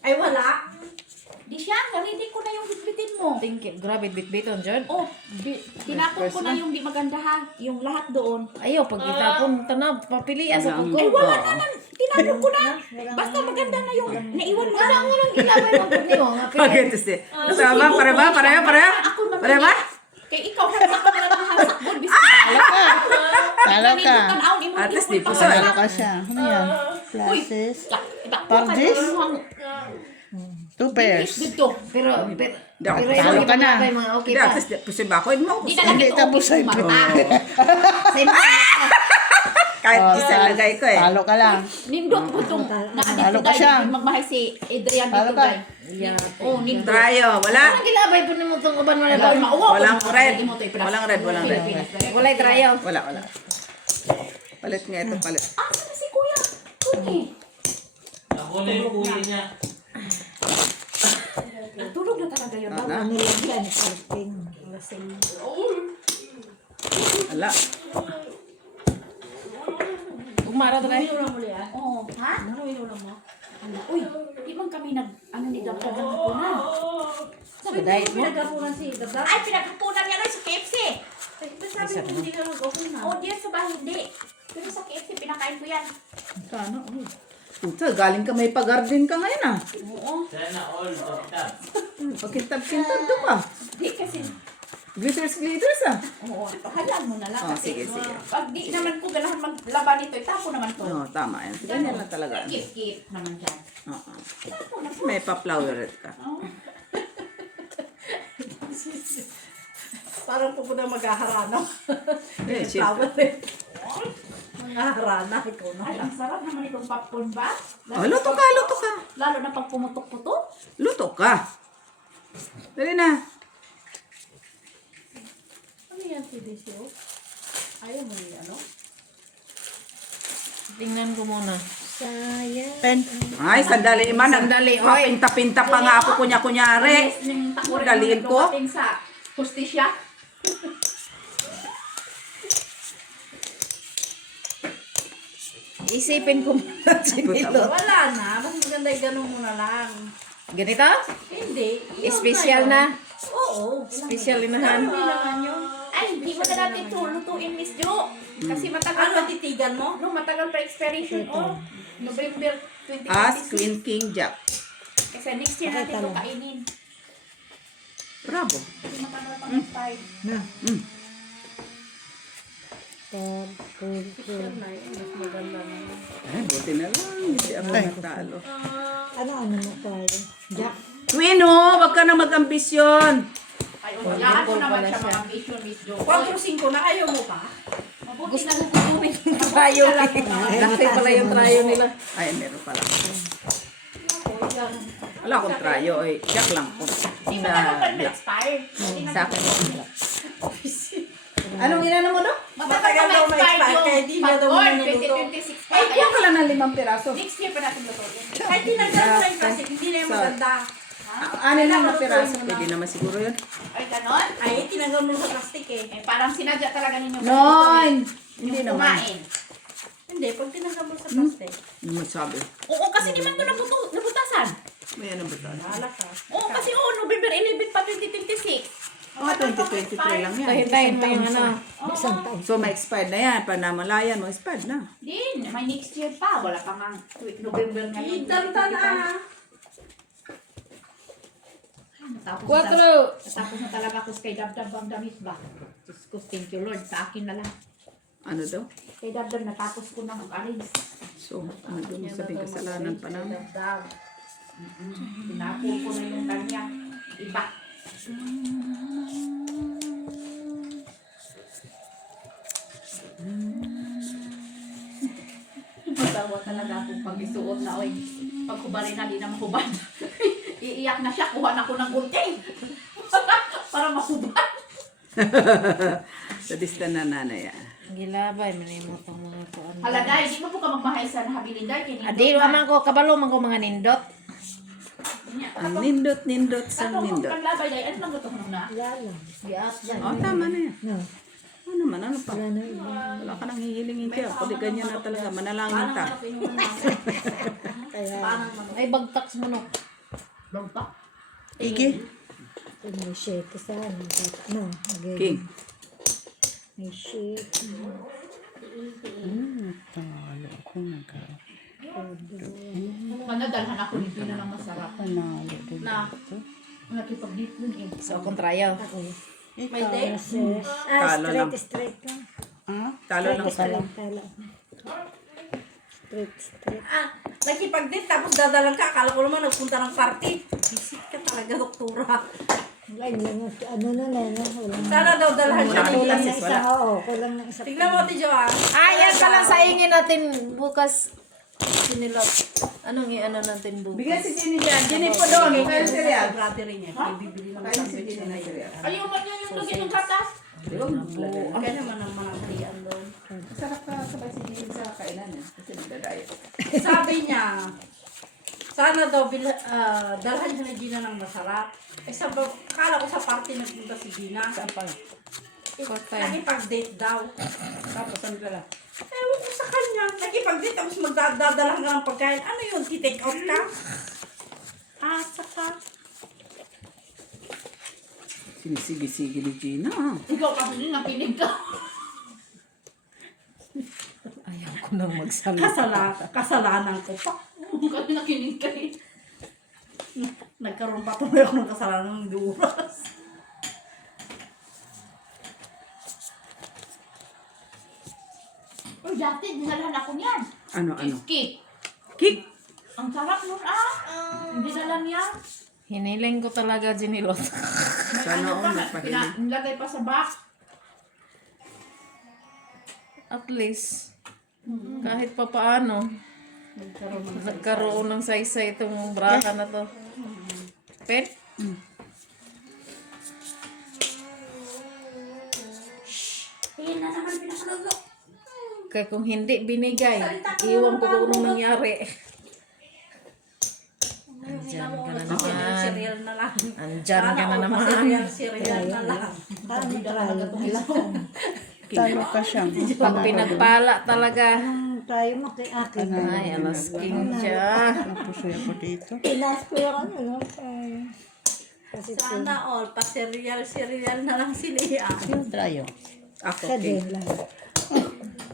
Ay, wala. Di siya, narinig ko na yung bitbitin mo. Thank you. Grabe, bit-biton dyan. Oh, tinapon ko na yung di maganda ha. Yung lahat doon. Ayaw, pag itapon, tanaw, papilian sa pagko. Ay, wala naman. Tinapon ko na. Basta maganda na yung naiwan mo. Wala mo lang ginamay mo pag niyo. Nga Okay, pilay. ito siya. Sama, pare ba? Pareha? Ako naman. Pare ba? Kay ikaw, hasak ko na lang hasak mo. Talo ka. At least di po Talo ka siya. Ano yan? Classes. Pardis? 2 pairs. Dito. Pero Talo yung ka na. ginamay, mga okay Hindi, pa. at least pusin ba ako? Mo. Di na lang Hindi ito. tapos ay Kahit isa lagay ko eh. Talo ka lang. Nindot ko itong Talo nakadito ka siya. dahil magmahay si Adrian Talo dito ka. guys. Oh, nindot. Trayo, wala. Anong ginamay po mo itong uban mo na Wala, daw? mauwaw ko Walang sa red. mo to, ipilas. Walang red, walang red. Walay trayo. Wala. Palit nga ito, palit. Ah, sana si Kuya? Kuni. Ako na yung kuya niya. Tulog na talaga yun. Na? Nilagyan, kalting, lasing. Wala. Ugmara to kayo. Inulang mo liya? Oo. Ha? Ano inulang mo? Uy, di man kami ano ni Dabdab ng hapunan. Sabi dahil mo. Pinaghapunan si Dabdab? Ay, pinaghapunan niya lang sa KFC. Ay, sabi ko hindi ka mag-open na. Oo, diyan sa bahay hindi. Pero sa KFC, pinakain ko yan. Sana, puta, galing ka may pag-garden ka ngayon ah. Oo. Sana all top. Pagkintab-kintab to pa. Di kasi, Glitters ah. oo, halaan mo na lang. Oh, kasi, sige. Pag di naman ko ganahan maglaban nito, itapo naman to. Oo, tama yan. Ganyan lang talaga. Keep naman dyan. Oo. Itapo na po. May pa-floweret ka. Parang pupunta maghaharana. Eh, Tawa rin. Maghaharana, ikaw na. Ay, ang sarap naman itong popcorn ba? Oh, luto ka, luto ka. Lalo na pag pumutok-putok. Luto ka. Dali na. Ano yan, Felicio? Ayaw mo yung ano? Tingnan ko muna. Pen. Ay, sandali man. Sandali, oy. Papinta-pinta pa nga ako kunya-kunyari. Yung takbo rin Dalhin ko. dumating sa hustisya. Isipin ko muna si Nilot. Wala na. Mas maganda yung ganun mo na lang. Ganito? Hindi. Yun Special yun. na. Oo. Special inahan. Kailangan yun. Ay, hindi mo na natin ito lutuin, Miss Jo. Kasi matagal Ano, titigan mo? No, matagal pa expiration. Oh, November 2026. Ask Queen King Jack. Kasi next year natin ito kainin. Bravo. Kasi matagal pa expire. Mas maganda na. Ay, buti na lang. Hindi ako natalo. Ano mo tayo? Jack. Queen, oh, wag ka na mag-ambisyon. Ay, unayahan mo naman siya mga mission, Miss Jo. 4-5 na, ayaw mo pa? Mabuti na gugutumin. Trayo. Laki pala yung trayo nila. Ay, meron pala. Wala akong trayo. Eh. Jack lang ko. Hindi matagal pa expire. Sa akin. Anong ginano mo no? Matagal pa ma-expire kaya di na daw popcorn. niluto. 2026 pa. Ay, kuha ka lang ng 5 piraso. Next year pa natin lutuin. Ay, tinanggal mo na yung plastic. Hindi na yung maganda. Ano lang na piraso? Pwede naman siguro yun. Ay, ganon? Ay, tinanggal mo sa plastic eh. Eh, parang sinadya talaga ninyo. Noon! Hindi Yung naman. kumain. Hindi, pag tinanggal mo sa plastic. Ano masabi? Oo, kasi di man ko nabutasan. May ano ba tayo? Bahala ka. Oo, kasi November 11 pa 2026. Oh, 2023 lang yan. Hintayin mo yung ano. Isang taon. So, ma-expired na yan. Pag namalayan mo, expired na. Din, may next year pa. Wala pa nga November ngayon. Idanta na. Natapos na talaga ako kay Dabdab ang damit ba? Diyos ko, thank you Lord. Sa akin na lang. Ano daw? Kay Dabdab, natapos ko na mag-arrange. So, ano daw sabihin kasalanan pa namin? Pinapol ko na yung kanya. Iba. Matawa talaga akong pag-isuot na, oy. Pag hubarin na, di na mahubad. Iiyak na siya, kuha na ko ng gunting. Para mahubad. Sadista na nanay. Gilabay, manimot ang mga kuan. Haladay, di mo po ka magmahal sa habilinday. Adi, man ko, kabalo man ko mga nindot. Ang nindot sa Ano mo nindot. kang labay, day? Ano nang gusto mo na? Wala. Giat yan. Oh, tama na yan. No. Ano naman, ano pa? Wala na iba. Wala ka nang hihilingin kaya. Kundi ganyan na talaga. Manalangin Paano ka. manok inuman natin? Kaya, Paano manok? Ay, bagtaks manok. Bangka? Ige. may shake sa ano. No. Okay. King. May shake. Talo ako nagka. Manadalhan ako nito na lang masarap. Panalo din. Na, nakipag-dip dun eh. So, akong trayo. May day? Process. Talo lang. Straight ka. Ah? Talo lang sa Talo. Straight. Nakipag-date tapos dadalang ka. Akala ko naman nagpunta ng party. Visit ka talaga, doktora. Ay, ano na lang. Walang. Sana daw dalhan siya. Wala. Kulang na Classes, isa. Oo, kulang na isa. Tignan mo, Tijo ah. Yan pala saingin natin bukas. Sinilot. Anong i-ano natin bukas? Bigyan si Jenny dyan. Jenny po doon. Kaya si Real. Brother niya. Bibili lang Kaya sa si Jenny na si Real. Ayaw man yan yung lagyan ng gatas. Kaya naman ang mga kriyan doon. Masarap ka sabay si Jenny sa kainan niya. Kasi nagdadayo. Sabi niya, sana daw dalhan siya ni Gina ng masarap. Eh, akala ko sa party nagpunta si Gina. Saan pa? Nakipag-date daw. Tapos ang dala. Ewan ko sa kanya. Nakipag-date tapos magdadala ka ng pagkain. Ano yun? Ti-take out ka? Saka. Sinisigi-sigi ni Gina. Ikaw kasi din napinig ka. Ayaw ko nang magsalita. Kasalanan ko pa. Kasi nakinig ka eh. Nagkaroon pa tuloy ako ng kasalanan ng duras. Uy, dati dinalahan ako niyan. Ano? Cake. Kick! Ang sarap nun ah. Hindi dala niya. Hiniling ko talaga, Jinilot. May Sana ano all pa, nagpahiling. nilagay pa sa box. At least, kahit pa paano, nagkaroon ng saysay itong braha na to. Pen? Hindi na naman pinakalulo. Kaya kung hindi binigay, iwan ko kung anong nangyari. Andyan ka na naman. Cereal na lang. Andyan ka na naman. Cereal na lang. Paano tayo? Alam. Talo ka siyang. Pag pinagpala talaga. Tayo makiakin. Ay, alas king siya. Napusoy ako dito. Pinas ko yung ano. Kasi Sana all, pa-cereal na lang si Lea. Sino tayo? Ako, sa okay. din lang.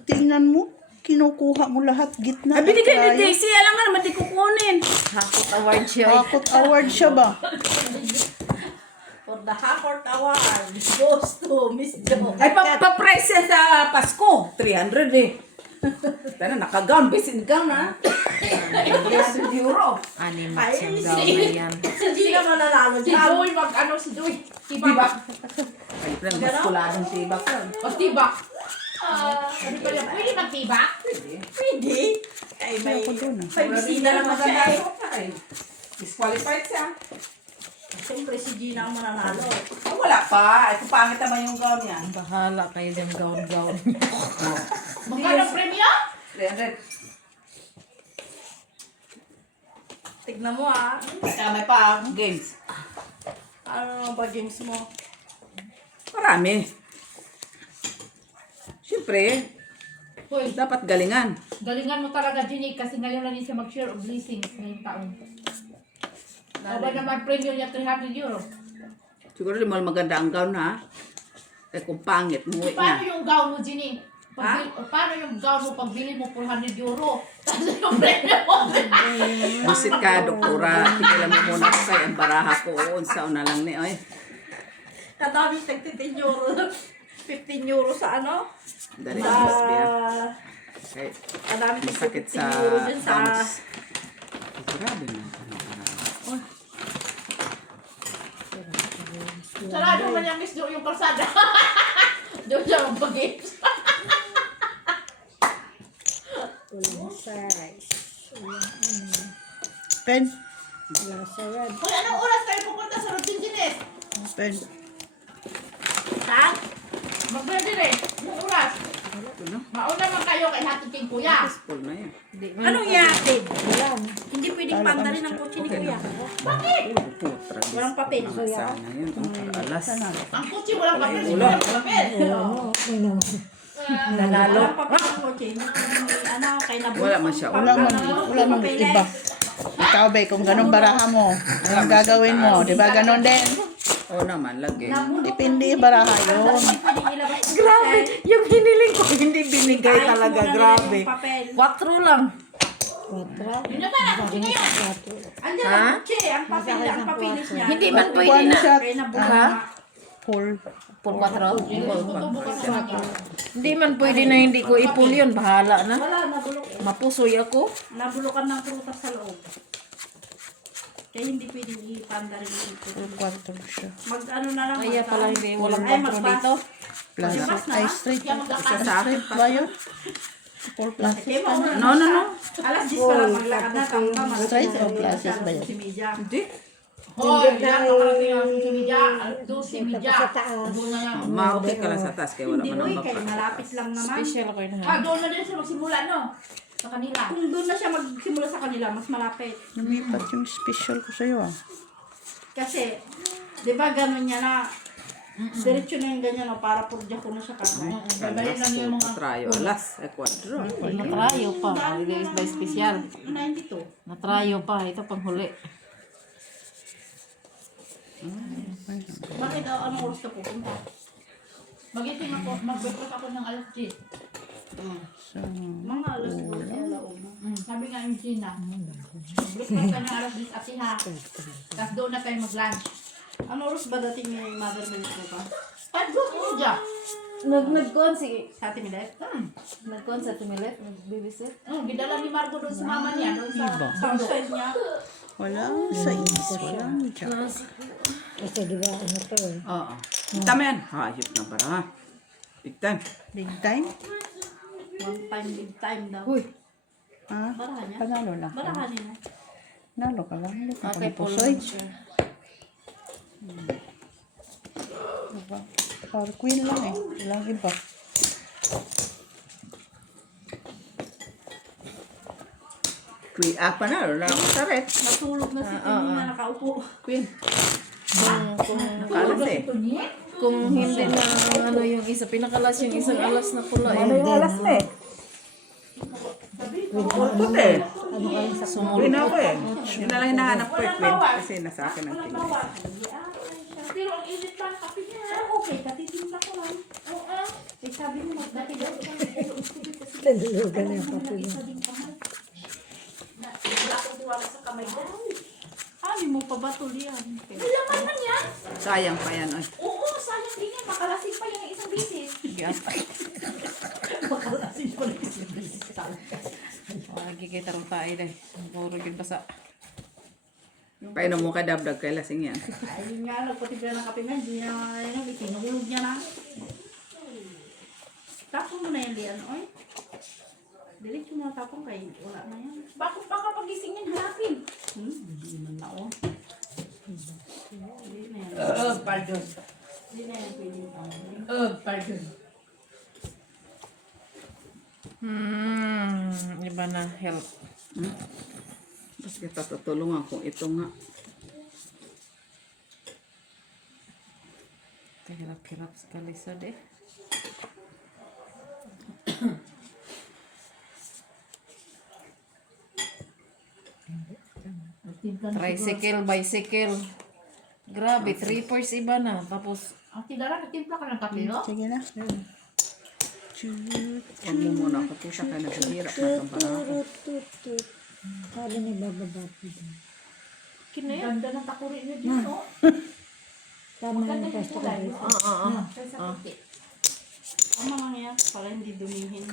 Tingnan mo. Kinukuha mo lahat gitna. Binigay ni Tayo. Daisy, alam nga naman di kukunin. Hakot award siya. Hakot award siya ba? For the Hakort Award goes to Miss Jo. Ay, pa-price yan sa Pasko. 300 eh. Tara, naka-gown. Basin gown ha. 300 euro. Animat siyang gawin na yan. Si Gina mananalo Si dyan. Joy, ano si Joy? Diba? Tibak. Ay, lang, mas kuladong tibak yan. Magtibak. Ano pa yan? Pwede magtibak? Pwede. Ay, may Ako doon ah. 5 Gina naman siya eh. Disqualified siya. Siyempre si Gina ang mananalo. Ay, wala pa. Ay, kung pangit naman yung gown niya. Bahala kayo dyan gaon-gaon. Magkano premyo? 300. Tignan mo ah. Kaya may pa games. Ano ba games mo? Marami. Siyempre, Hoy, dapat galingan. galingan mo talaga, Jenny, kasi ngayon lang din siya mag-share of blessings ngayong taon. Aba naman premyo niya 300 euro. Siguro di mo maganda ang gown ha. Eh kung pangit, muwi Paano niya. yung gown mo, Jenny? Paano yung gown mo pagbili mo 400 euro? Tapos yung premyo mo. Visit ka, doktora. Tigilan mo muna ko kay ang baraha ko. Unsa na lang ni. Ay, Kadami tag 15 euro. 15 euro sa ano? dali Sa... ang biya. Kay Kadami tag masakit 15 sa euro dun sa... thumbs. Grabe na. Sarado man yung Miss Jo yung kalsada. Doon siya magpag-games. Walang size. Pen. Walang sarad. Hoy, anong oras kayo pupunta sa routine, Jeanette? Pen. Ha? Mag-ready rin. Anong oras? Mauna man kayo kay hatid king kuya. Full na yan. Anong yatin? Walang. Hindi pwedeng pantalin ang kotse ni Kuya. Putra. Walang papel. Sana yun. Ang alas. Ang kutsi walang papel, walang papel. Ano? Ano? Nanalo. Walang papel ang kotse. Ano, kay Nabul. Wala man siya. Wala mong iba. Ikaw ba, kung ganun baraha mo, anong gagawin mo? Di ba ganun din? Oo naman, lagi. Depende baraha yun. Hindi pwedeng ilabas yung Grabe, papel. yung hiniling ko, hindi binigay Ayos talaga. muna na Grabe. yung papel. 4 lang. Kontra. Yun na pala, kutsi ngayon. Andyan ang kotse, ang papel, ang papilis niya. Hindi man pwede One na. shot. Kay Nabul. Ha? Full. Por 4? Puto bukas sa mga. Hindi man pwede na hindi ko ipul yun. Bahala na. Wala, nabulok. Mapusoy ako. Nabulukan ng prutas sa loob. Kaya hindi pwedeng ipanda rin ito. Full 4 siya. Mag-ano na lang. Kaya pala hindi walang Ay, kontrol magpas. dito. Plastic. Ay, straight. Kaya magkakaroon. Straight ba yun? Full plastic. Kaya mauna No, no, no. Alas 10 pa lang maglakad na. Tama, Straight o plastic ba yun? Si Media. Hindi. Hoy, yan, nakarating ang si Media. Si Media. Sa taas. Doon na yan. Maupit ka lang sa taas kaya wala Hindi man mo ang kaya baka. malapit lang naman. Special ako yun. Doon na din siya magsimula, no? Sa kanila. Kung doon na siya magsimula sa kanila, mas malapit. Lumipat yung special ko sa'yo ah. Kasi, di ba gano'n niya na, diretso na yung ganyan, no, para purja ko na siya kasi. Babayin lang yung mga... Trayo. Alas. Eh, 4. Natrayo pa. Holiday is by special. 92. Natrayo pa. Ito panghuli. Bakit anong oras ka pupunta? Magising ako, mag-breakfast ako ng alas 10. So, Mga alas 12, alauna. Sabi nga yung Gina, breakfast ka ng alas 10 at siha. Tapos doon na tayo mag-lunch. Ano oras ba dating yung mother milk mo pa? At doon mo dyan. Nag-con si... Sa atin nila? Nag-con sa Timilet. Nag-babysit. Gidala ni Marco doon sa mama niya, doon sa Sa side niya. walang size. Walang jack. Kasi di ba ano to eh. Oo. Tama yan. Hayop na bara. Big time. Big time? One time, big time daw. Ha? Barahan niya. Panalo lang. Barahan niya. Nalo ka lang. Nalo ka Okay, ng pusoy. siya. Diba? Power queen lang eh. Walang iba. Queen. Panalo lang ako sa red. Natulog na si Tini na nakaupo. Queen. Nakalas eh. Kung hindi na ano yung isa, pinakalas yung isang alas na pula. Ano yung alas na eh? Puti. Queen ako eh. Yun na lang hinahanap ko eh, Queen. Kasi nasa akin ang tingin. Pero ang init pa ang kape niya. Okay, katitimpla ko lang. Oo. Eh, sabi mo, dati daw. Nalulugan na yung kape niya. Wala akong tuwala sa kamay ko. Sabi mo pa ba tulian? Laman man yan. Sayang pa yan. Oy. Oo, sayang din yan. Makalasing pa yung isang bisis. Lagi kay tarong tayo deh. Puro yun basa. Painom mo ka dabdag kay lasing yan. Ayun nga, nagpatibla ng kape nga. Hindi na, itinulog niya na. Tapon mo na yan, Lian. Oy. Delete mo na tapon kay wala na yan. Bakit baka pagising yan hanapin? Hindi man na, oh. Hindi na yan. Pardon. Hindi na yan pwede. Pardon. Iba na help. Tapos kita tutulungan kung ito nga. Hirap-hirap sekali sa deh. Tricycle, bicycle. Grabe, 3 iba na. Tapos, Ang tidara, nagtimpla ka ng kape, no? Sige na. Huwag mo muna ako po siya kaya naghihirap na itong parang. Tut. Sabi ni bababa po dun. Ganda ng takuri niya dito, no? Tama na yung pwesto ka dito. Sa puti. Ang mga nga, para hindi dumihin.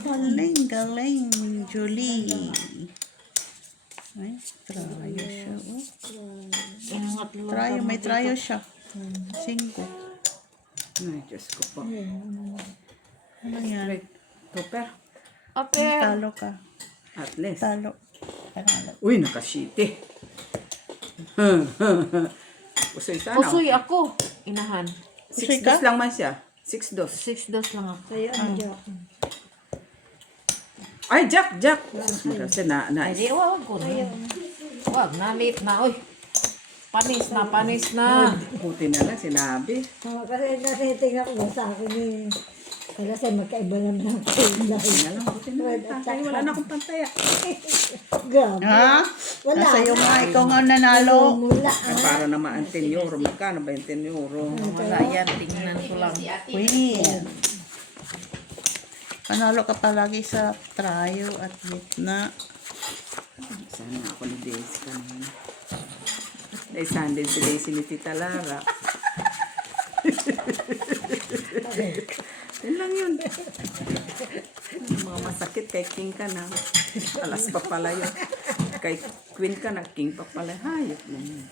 Galing, Julie. Ay, trayo siya. Oh. May trayo siya. 5. Ay, Diyos ko po. Ano yan? Right. Tupper. Talo ka. At least. Talo. Panalo. Uy, nakashiti. Usoy sana. usoy ako. Inahan. 6 dos lang man siya. 6 dos. 6 dos lang ako. Sa'yo ang joke. Ay, Jack! Kasi Ay, di, wag ko na. Wag, nalit na. Uy, panis na. Buti na lang sinabi. Kasi nasitingnan ko sa akin eh. Kasi magkaiba naman ang kulay. Buti na lang. Tatay, wala na akong pantaya. Grabe. Ha? Wala. Nasa iyo nga, ikaw nga nanalo. Mula. Ay, para naman ang 10 euro. Magkano ba yung 10 euro? Wala yan, tingnan ko lang. Queen. Panalo ka palagi sa trayo at gitna. Sana ako ni Daisy kanina. Ay, saan din si Daisy ni Tita Lara. Yun lang yun. Mga masakit kay King ka na. Alas pa pala yun. Kay Queen ka na, King pa pala. Hayop lang yun.